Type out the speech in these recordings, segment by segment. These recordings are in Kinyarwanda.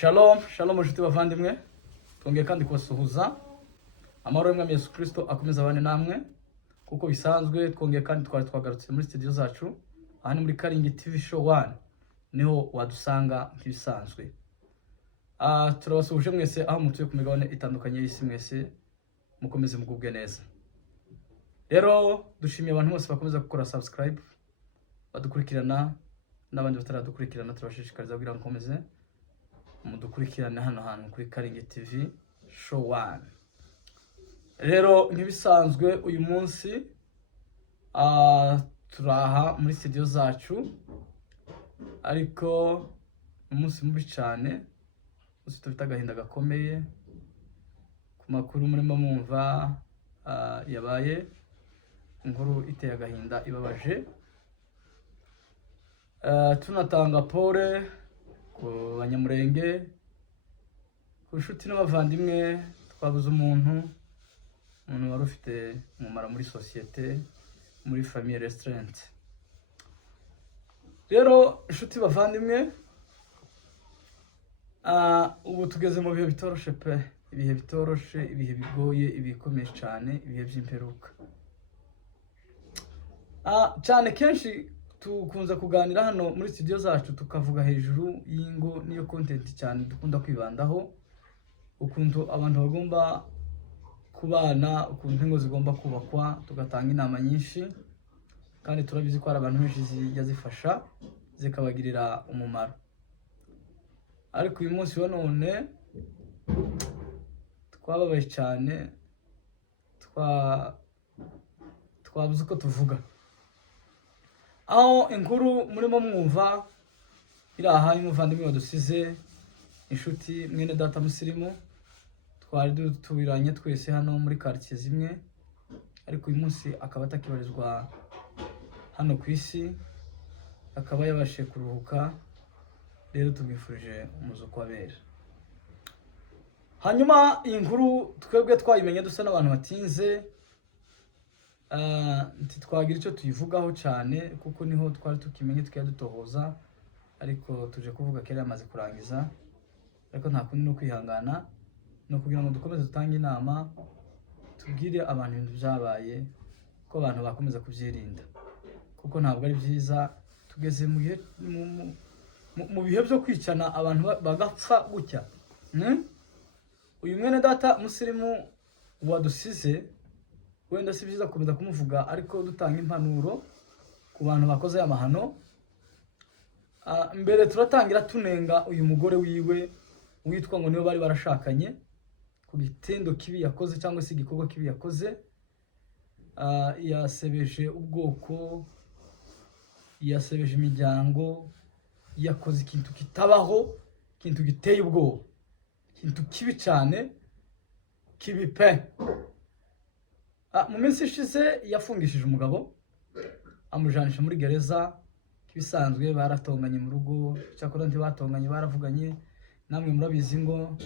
Shalom, shalom nshuti bavandimwe. Twongeye kandi kubasuhuza. Amahoro y'Umwami Yesu Kristo akomeza abane namwe. Kuko bisanzwe twongeye kandi twagarutse muri studio zacu. Aha ni muri Karingi TV Show 1. Niho wadusanga nk'ibisanzwe. Turabasuhuje mwese aho mutuye ku migabane itandukanye y'isi mwese. Mukomeze mugubwe neza. Rero dushimiye abantu bose bakomeza gukora subscribe. Badukurikirana n'abandi bataradukurikirana turabashishikariza kugira ngo mukomeze mudukurikirane hano hantu kuri Karingi TV Show 1. Rero nkibisanzwe uyu munsi turaha muri studio zacu, ariko umunsi mubi cyane, umunsi dufite agahinda gakomeye ku makuru murimo mwumva yabaye, inkuru iteye agahinda ibabaje. Tunatanga pole ku banyamurenge, ku nshuti n'abavandimwe twabuze umuntu wari ufite umumaro muri societe, muri famille restaurant. Rero inshuti bavandimwe, ubu tugeze mu bihe bitoroshe pe, ibihe bitoroshe, ibihe bigoye, ibikomeye cyane, ibihe by'imperuka. Cyane kenshi tukunze kuganira hano muri studio zacu tukavuga hejuru y'ingo niyo content cyane dukunda kwibandaho, ukuntu abantu bagomba kubana, ukuntu ingo zigomba kubakwa, tugatanga inama nyinshi, kandi turabizi ko ari abantu benshi zijya zifasha zikabagirira umumaro. Ariko uyu munsi wa none twababaye cyane, twabuze uko tuvuga. Aho inkuru murimo mwumva iraha y'umuvandimwe wadusize, inshuti mwene data musirimu, twari dutubiranye twese hano muri quartier zimwe, ariko uyu munsi akaba atakibarizwa hano ku isi, akaba yabashe kuruhuka. Rero tumwifurije umuzuko w'abera. Hanyuma iyi nkuru twebwe twayimenye dusa n'abantu batinze, ntitwagira icyo tuyivugaho cyane kuko niho twari tukimenye dutohoza, ariko tuje kuvuga kera yamaze kurangiza. Ariko nta kundi no kwihangana, no kugira ngo dukomeze dutange inama, tubwire abantu ibintu byabaye, ko abantu bakomeza kubyirinda, kuko ntabwo ari byiza. Tugeze mu bihe byo kwicana, abantu bagapfa gutya. Uyu mwene data musirimu wadusize, wenda si byiza komeza kumuvuga, ariko dutanga impanuro ku bantu bakoze aya mahano. Mbere turatangira tunenga uyu mugore wiwe witwa ngo niyo bari barashakanye, ku gitendo kibi yakoze cyangwa se igikorwa kibi yakoze. Yasebeje ubwoko, yasebeje imiryango, yakoze ikintu kitabaho, ikintu giteye ubwoba, ikintu kibi cyane, kibi pe. Mu minsi ishize yafungishije umugabo, amujanisha muri gereza. Kibisanzwe baratonganye mu rugo, cyakora ntibatonganye, baravuganye. Namwe murabizi ngo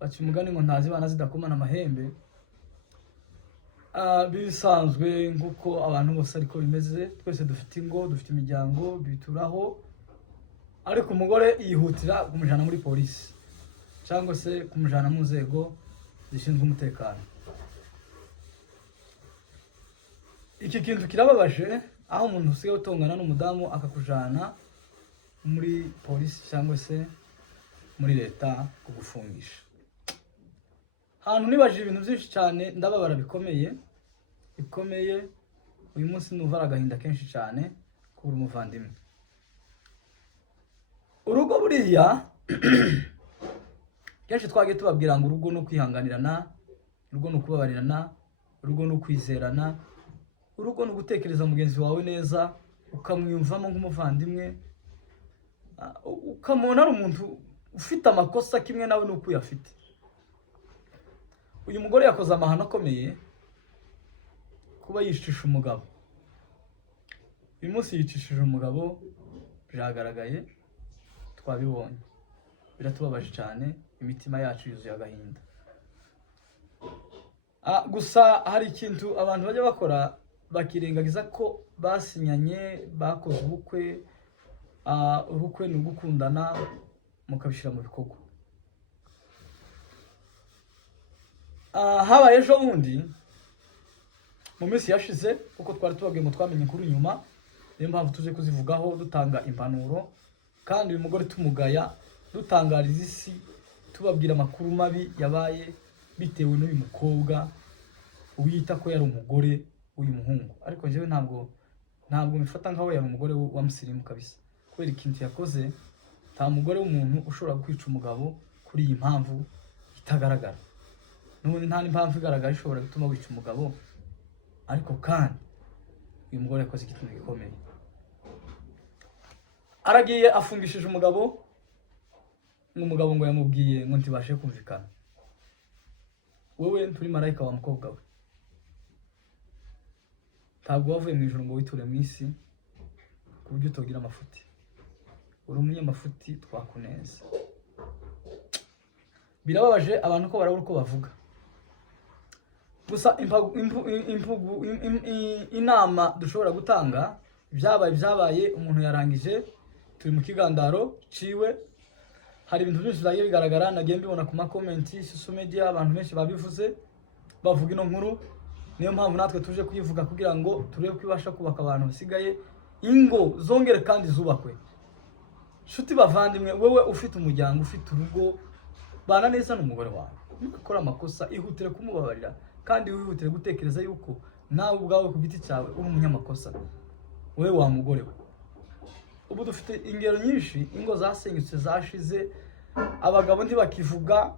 baca umugani ngo ntazi bana zidakomana amahembe. Bisanzwe nguko abantu bose ariko bimeze, twese dufite ingo, dufite imiryango, bituraho. Ariko umugore yihutira kumujana muri polisi cyangwa se kumujana mu nzego zishinzwe umutekano. Iki kintu kirababaje, aho umuntu usigaye utongana n'umudamu akakujana muri polisi cyangwa se muri leta kugufungisha. Hantu nibaje ibintu byinshi cyane, ndababara bikomeye. Uyu munsi numva agahinda kenshi cyane kubura umuvandimwe. Urugo buriya kenshi twagiye tubabwira ngo urugo no kwihanganirana, urugo no kubabarirana, urugo no kwizerana, urugo no gutekereza mugenzi wawe neza, ukamwiyumvamo nk'umuvandimwe, ukamubona ari umuntu ufite amakosa kimwe nawe nuko uyafite. Uyu mugore yakoze amahano akomeye, kuba yicisha umugabo. Uyu munsi yicishije umugabo, byagaragaye, twabibonye, biratubabaje cyane, imitima yacu yuzuye agahinda. Gusa hari ikintu abantu bajya bakora, bakirengagiza ko basinyanye, bakoze ubukwe. Ubukwe ni ugukundana, mukabishyira mu bikorwa. habaye ejo bundi mu minsi yashize kuko twari tubabwiye ngo twamenye kuri nyuma, niyo mpamvu tuje kuzivugaho dutanga impanuro, kandi uyu mugore tumugaya dutangariza isi, tubabwira amakuru mabi yabaye bitewe n'uyu mukobwa wiyita ko yari umugore w'uyu muhungu. Ariko jewe ntabwo mifata nkaho yari umugore wa musirimu kabisa, kubera ikintu yakoze. Nta mugore w'umuntu ushobora kwica umugabo kuri iyi mpamvu itagaragara, n'ubundi nta n'impamvu igaragara ishobora gutuma wica umugabo. Ariko kandi uyu mugore yakoze ikintu gikomeye, aragiye afungishije umugabo, n'umugabo ngo yamubwiye ngo ntibashe kumvikana, wowe nturi marayika wa mukobwa we, ntabwo wavuye mu ijuru ngo witure mu isi ku buryo utogira amafuti, uri umunyamafuti twakuneza. Birababaje abantu ko barabura uko bavuga. Gusa inama dushobora gutanga, byabaye umuntu yarangije, turi mu kigandaro ciwe, hari ibintu byinshi byagiye bigaragara, nagiye mbibona ku makomenti social media, abantu benshi babivuze bavuga ino nkuru. Niyo mpamvu natwe tuje kuyivuga kugira ngo turebe ko ibasha kubaka abantu basigaye, ingo zongere kandi zubakwe. Shuti bavandimwe, wewe ufite umuryango, ufite urugo, bana neza n'umugore wawe, nukora amakosa ihutire kumubabarira, kandi wihutire gutekereza yuko nawe ubwawe ku giti cyawe uri umunyamakosa, wewe wa mugore we. Ubu dufite ingero nyinshi, ingo zasenyutse zashize, abagabo ntibakivuga,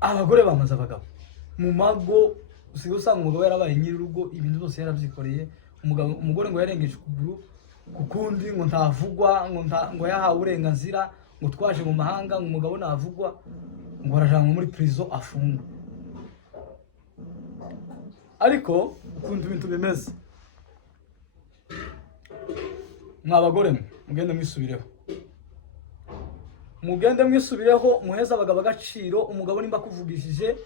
abagore bamaze abagabo mu mago. Usigaye usanga umugabo yarabaye nyir'urugo, ibintu byose yaravyikoreye, umugore ngo yarengeje ukuguru kukundi, ngo ntavugwa, ngo yahawe uburenganzira, ngo twaje mu mahanga, ngo umugabo ntavugwa, ngo arajanwa muri prison afungwa. Ariko ukuntu ibintu bimeze, mwabagore mwe mugende mwisubireho, muheza abagabo agaciro. Umugabo nimba kuvugishije,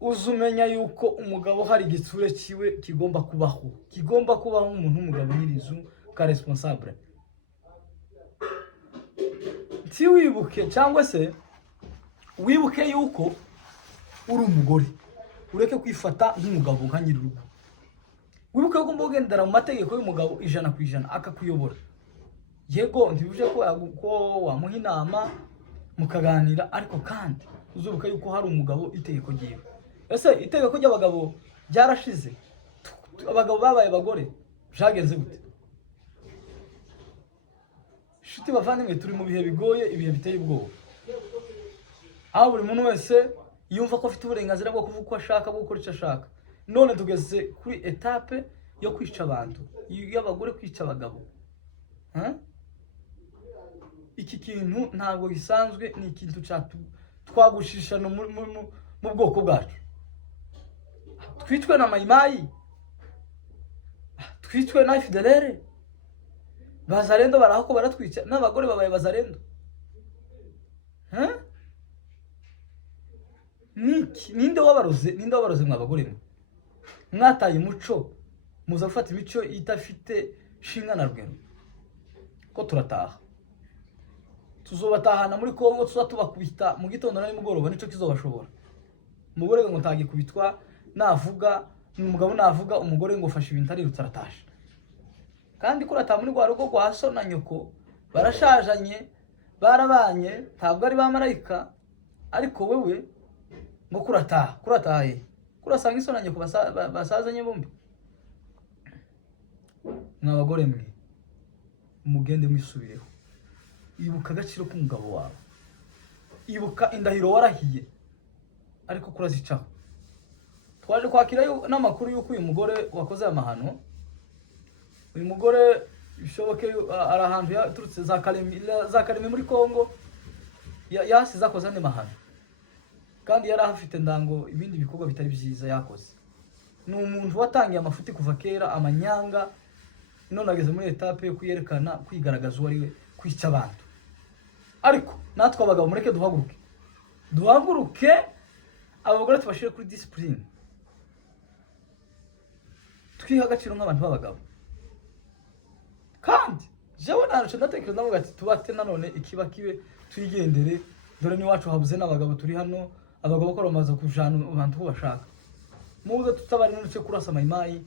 uzumenya yuko umugabo hari igitsure ciwe kigomba kubaho nk'umuntu w'umugabo nyirizu ka responsable. Wibuke cyangwa se wibuke yuko uri umugore, ureke kwifata nk'umugabo nka nyir'urugo. Wibuke ko mbogendera mu mategeko y'umugabo 100% akakuyobora. Yego ntibuje ko wamuha inama mukaganira, ariko kandi uzubuka yuko hari umugabo itegeko giye. Ese itegeko ry'abagabo byarashize, abagabo babaye abagore byagenze gute? Shuti bavandimwe, turi mu bihe bigoye, ibihe biteye ubwoba, aho buri muntu wese yumva ko afite uburenganzira bwo kuvuga uko ashaka, bwo gukora icyo ashaka. None tugeze kuri etape yo kwica abantu, y'abagore kwica abagabo. Iki kintu ntabwo gisanzwe, ni ikintu twagushishana mu bwoko bwacu. Twicwe na mayimayi, twicwe na FDLR, bazarendo barahako baratwica, n'abagore babaye bazarendo. Ninde wabaroze mwabagore mwe? Mwataye umuco, muza gufata imico itafite shinga na rugero. Ko turataha, tuzobatahana muri Kongo, tuzatubakubita mu gitondo na nimugoroba, nico kizobashobora. Umugore ngo ntagikubitwa, navuga umugabo navuga, umugore ngo fasha ibintu ari rutaratasha. Kandi kurata muri rwa rugo rwa so na nyoko barashajanye, barabanye, ntabwo ari ba marayika. Ariko wewe ngo kurataye kurasanga iso na nyoko basazanye bombi. Mwabagore mwe mugende mwisubireho, ibuka agaciro k'umugabo wawe, ibuka indahiro warahiye, ariko kurazicaho. Twaje kwakira n'amakuru yuko uyu mugore wakoze amahano, uyu mugore bishoboke ari ahantu yaturutse za Kalemi muri Kongo, yasize akoze andi mahano, kandi yari afite ndango ibindi bikorwa bitari byiza yakoze. Ni umuntu watangiye amafuti kuva kera, amanyanga, none ageze muri etape yo kuyerekana, kwigaragaza uwo ari we, kwica abantu. Ariko natwe abagabo mureke duhaguruke, abagore tubashire kuri discipline, twiha agaciro nk'abantu b'abagabo. Kandi jewe naje ndatekereza ndavuga ati tubate nanone ikiba kibe, twigendere, dore ni wacu habuze n'abagabo turi hano, abagabo ko bamaze kujana abantu ko bashaka muze tutabari n'uce kurasa mayimayi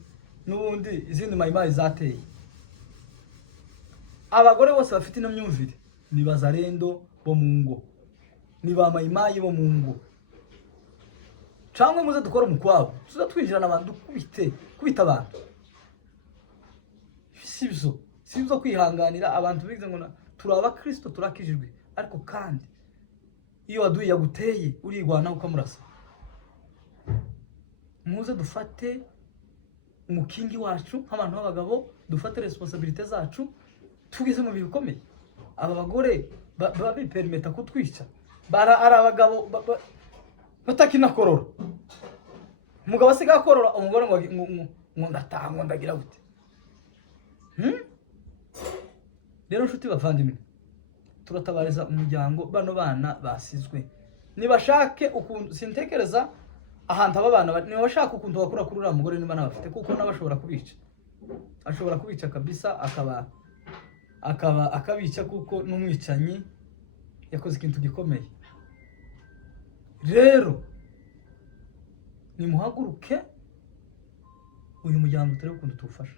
n'ubundi izindi mayimayi zateye. Abagore bose bafite ino myumvire ni bazarendo bo mu ngo, ni ba mayimayi bo mu ngo. Cyangwa muze dukora umukwabo tuza twinjirana abantu kubita abantu. Sibyo kwihanganira abantu bize ngo turaba Kristo turakijijwe, ariko kandi iyo waduye yaguteye urigwana ukamurasa. Muze dufate umukingi wacu nk'abantu b'abagabo, dufate responsabilité zacu tugize mu bikomeye. Aba bagore babipermeta kutwica, ari abagabo batakinakorora. Umugabo asiga akorora, umugore ngo ndataha ngo ndagira gute. Rero nshuti bavandimwe, turatabariza umuryango bano bana basizwe. Nibashake ukuntu sintekereza ahantu aba bana nibashaka ukuntu bakura kuri uriya mugore niba nabafite, kuko nabashobora kubica. Ashobora kubica kabisa, akabica kuko n'umwicanyi yakoze ikintu gikomeye. Rero nimuhaguruke uyu muryango turebe ukuntu tuwufasha.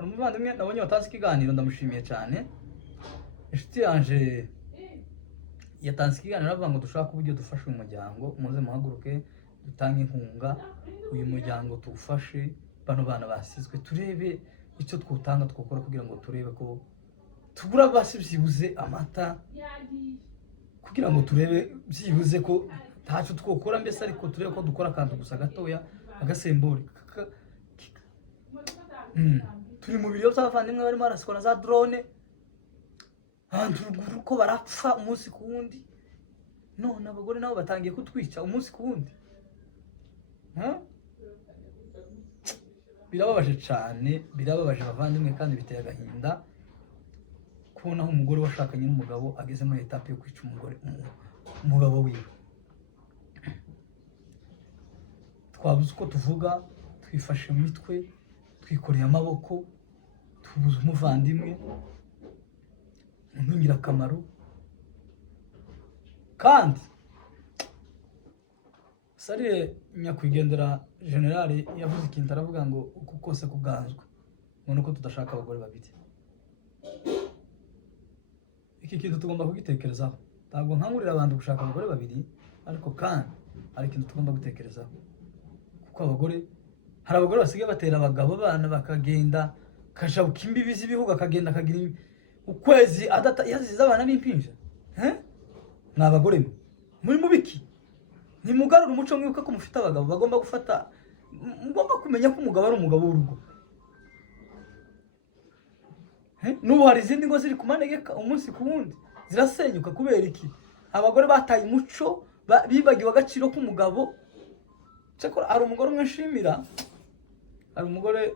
Umuvandimwe nabonye watazi ikiganiro, ndamushimiye cyane. Inshuti yanje yatanze ikiganiro avuga ngo dushaka uburyo dufasha uyu muryango, muze muhaguruke dutange inkunga uyu muryango tuwufashe bano bana basizwe. Turebe icyo twutanga twakora kugira ngo turebe ko tugura basi byibuze amata, kugira ngo turebe byibuze ko ntacyo twokora mbese, ariko turebe ko dukora akantu gusa gatoya agasembore. Turi mu biro by'abavandimwe barimo barasikwa na za drone, abantu ruguru ko barapfa umunsi ku wundi, none abagore nabo batangiye kutwica umunsi ku wundi. Birababaje cyane, birababaje bavandimwe, kandi biteye agahinda kubona aho umugore washakanye n'umugabo ageze muri etape yo kwica umugabo wiwe. Twabuze uko tuvuga, twifashe mu mitwe, twikoreye amaboko, tubuze umuvandimwe n'ingirakamaro. Kandi Sarire nyakwigendera generale yavuze ikintu, aravuga ngo uko kose kuganzwe ngo nuko tudashaka abagore babiri. Iki kintu tugomba kugitekerezaho. Ntabwo nkangurira abantu gushaka abagore babiri, ariko kandi ari ikintu tugomba gutekerezaho, kuko abagore, hari abagore basigaye batera abagabo abana bakagenda kashabuka imbibi z'ibihugu, akagenda akagira ukwezi yazize abana b'impinja. Ni abagore muri mubiki, nimugarura umuco mwibuka ko mufite abagabo bagomba gufata, mugomba kumenya ko umugabo ari umugabo w'urugo. N'ubu hari izindi ngo ziri kumanegeka umunsi ku wundi, zirasenyuka kubera iki? Abagore bataye umuco, bibagiwe agaciro k'umugabo. Cyakora hari umugore umwe nshimira, hari umugore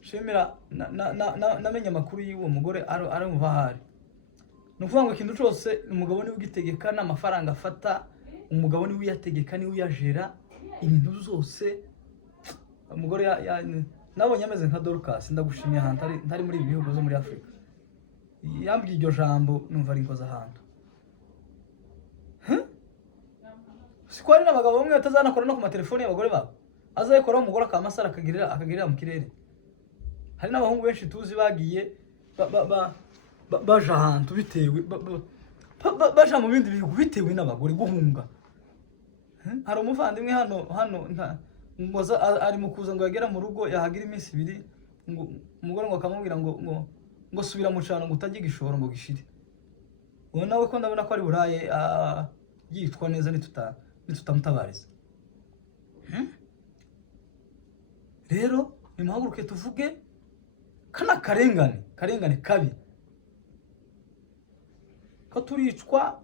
nshimira namenye amakuru y'uwo mugore ari mu bahari. Ni ukuvuga ngo ikintu cyose umugabo niwe ugitegeka, n'amafaranga afata umugabo niwe uyategeka, niwe uyajera ibintu zose. Umugore nabonye ameze nka Dorcas, ndagushimiye ahantu ntari muri ibi bihugu zo muri Afrika. Yambwiye iryo jambo numva ari inkoza ahantu. Siko ari n'abagabo bamwe batazanakora no ku matelefoni y'abagore babo, azayikoraho umugore akamasara akagirira mu kirere. Hari n'abahungu benshi tuzi bagiye baje ahantu bitewe baje mu bindi bihugu bitewe n'abagore guhunga. Hari umuvandimwe hano ari mu kuza ngo yagera mu rugo, yahagira iminsi 2, ngo umugore ngo akamubwira ngo subira mu cyaro ngo utajye gishoro ngo gishire. Uwo nawe ko ndabona ko ari buraye yitwa neza nitutamutabariza. Rero nimuhaguruke tuvuge kana karengane kabi ko turicwa,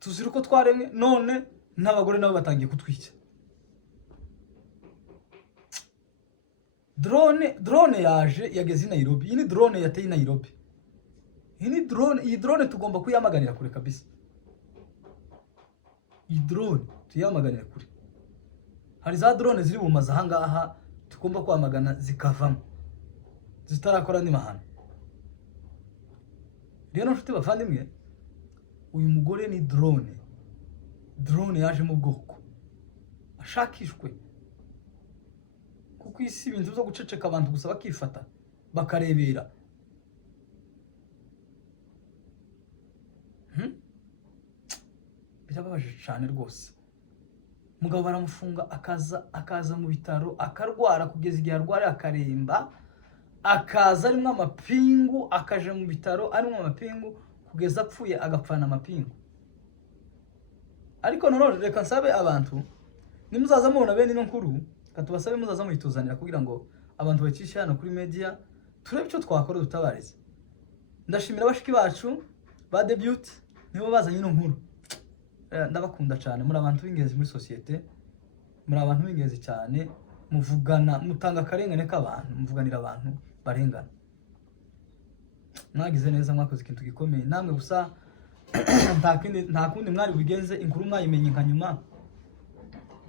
tuzira uko twaremwe, none n'abagore nabo batangiye kutwica. Drone yaje yageze i Nairobi. Iyi ni drone yateye i Nairobi. Iyi drone tugomba kuyamaganira kure kabisa. Iyi drone tuyamaganira kure. Hari za drone ziri mu mazi ahangaha tugomba kwamagana zikavamo, zitarakora ni mahano. Rero nshuti bavandimwe, uyu mugore ni drone. drone yaje mu bwoko ashakishwe, kuko isi ibintu byo guceceka abantu gusa bakifata bakarebera. Birababaje cyane rwose. Mugabo baramufunga akaza mu bitaro akarwara kugeza igihe arwara akaremba, akaza arimo amapingu, akaje mu bitaro arimo amapingu kugeza apfuye agapfana amapingu. Ariko none reka nsabe abantu nimuzaza mubona bene ino nkuru, katubasabe muzaza muyituzanira kugira ngo abantu bacishe hano kuri media turebe icyo twakora dutabarize. Ndashimira bashiki bacu ba debut nibo bazanye ino nkuru. Ndabakunda cyane, muri abantu b'ingenzi muri societe, muri abantu b'ingenzi cyane, muvugana mutanga akarengane k'abantu, muvuganira abantu barengana. Mwagize neza, mwakoze ikintu gikomeye namwe, gusa nta kundi mwari bigenze. Inkuru mwayimenye nka nyuma,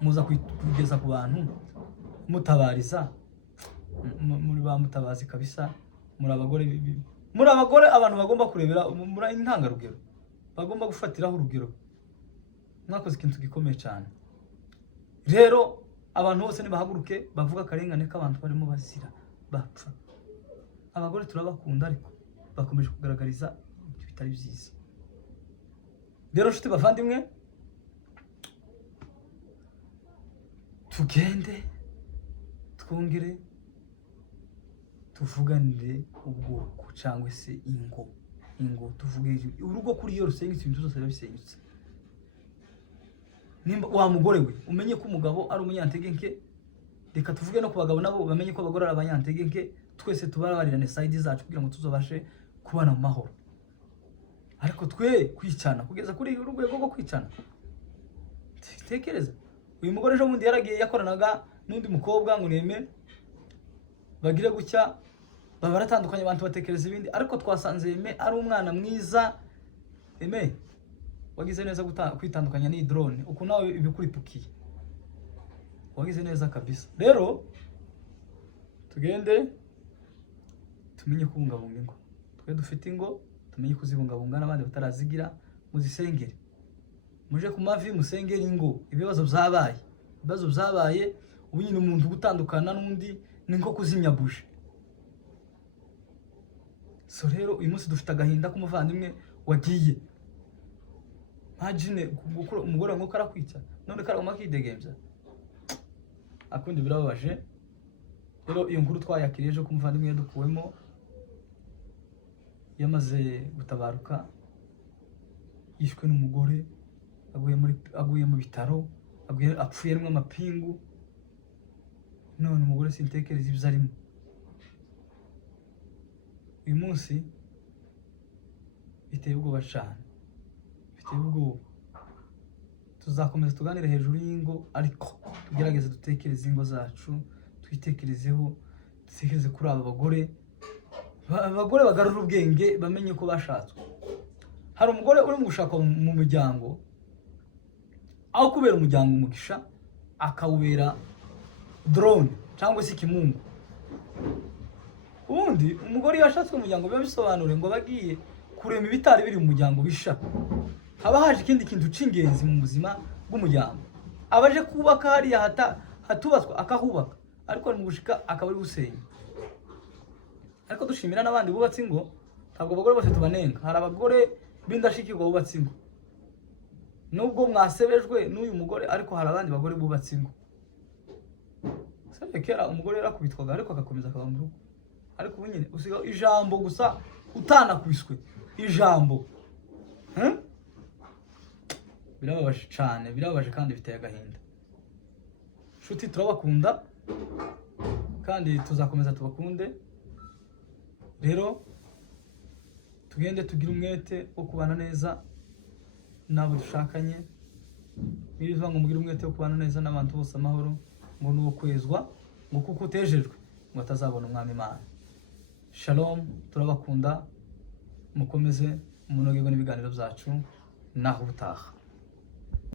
muza kugeza ku bantu mutabariza, muri ba mutabazi kabisa. Muri abagore abantu bagomba kurebera, muri intangarugero bagomba gufatiraho urugero. Mwakoze ikintu gikomeye cyane. Rero abantu bose nibahaguruke bavuga akarengane k'abantu barimo bazira bapfa. Abagore turabakunda ariko bakomeje kugaragariza ibyo bitari byiza. Rero nshuti bavandimwe, tugende twongere tuvuganire ubwoko cyangwa se ingo tuvuge urugo kuri iyo rusenyutse, ibintu byose bisenyutse. Nimba wa mugore we umenye ko umugabo ari umunyantege nke, reka tuvuge no ku bagabo nabo bamenye ko abagore ari abanyantege nke. Twese tubarabarirane side zacu kugira ngo tuzobashe kubana mu mahoro. Ariko twe kwicana kugeza kuri urwego rwo kwicana. Tekereza, uyu mugore ejo bundi yaragiye yakoranaga n'undi mukobwa ngo neme bagire gucya, baratandukanye abantu batekereza ibindi, ariko twasanze Aime ari umwana mwiza. Aime wagize neza kwitandukanya ni drone, uko nawe ibikuripukiye, wagize neza kabisa. Rero tugende tumenye kubungabunga ingo. Twe dufite ingo tumenye kuzibungabunga, n'abandi batarazigira muzisengere, muje ku mavi musengere ingo. Ibibazo byabaye ubu nyine umuntu gutandukana n'undi ni nko kuzimya buje. So rero uyu munsi dufite agahinda k'umuvandimwe wagiye. Imagine umugore ngo karakwica none karagoma kidegembya, akundi birababaje. Rero iyo nkuru twayakiriye ejo kumuvandimwe yadukuwemo, yamaze gutabaruka, yishwe n'umugore, aguye mu bitaro, apfuye arimo amapingu. None umugore sintekereza ibyo arimo. Uyu munsi biteye ubwoba cyane, biteye ubwoba. Tuzakomeza tuganire hejuru y'ingo, ariko tugerageze dutekereze ingo zacu, twitekerezeho, dutekereze kuri aba bagore. Abagore bagarura ubwenge, bamenye ko bashatswe. Hari umugore uri mu gushaka mu muryango, aho kubera umuryango umugisha akawubera drone cyangwa se ikimungu. Ubundi umugore yashatswe mu muryango biba bisobanure ngo bagiye kurema ibitari biri mu muryango bisha. Haba haje ikindi kintu cy'ingenzi mu buzima bw'umuryango. Abaje kubaka hariya hatubatswe akahubaka, ariko mu gushika akaba ari gusenya. Ariko dushimira n'abandi bubatse ingo, ntabwo abagore bose tubanenga. Hari abagore b'indashikirwa bubatse ingo, nubwo mwasebejwe n'uyu mugore, ariko hari abandi bagore bubatse ingo. Kera umugore yarakubitwaga ariko agakomeza akaba mu rugo, ariko ubu nyine usiga ijambo gusa utanakubiswe ijambo. Birababaje cyane, birababaje kandi biteye agahinda. Nshuti turabakunda kandi tuzakomeza tubakunde. Rero tugende tugire umwete wo kubana neza n'abo dushakanye. Birivuga ngo mugire umwete wo kubana neza n'abantu bose amahoro, ngo nuwo kwezwa, ngo kuko utejejwe ngo atazabona umwami Imana. Shalom, turabakunda, mukomeze munogerwe n'ibiganiro byacu, naho ubutaha.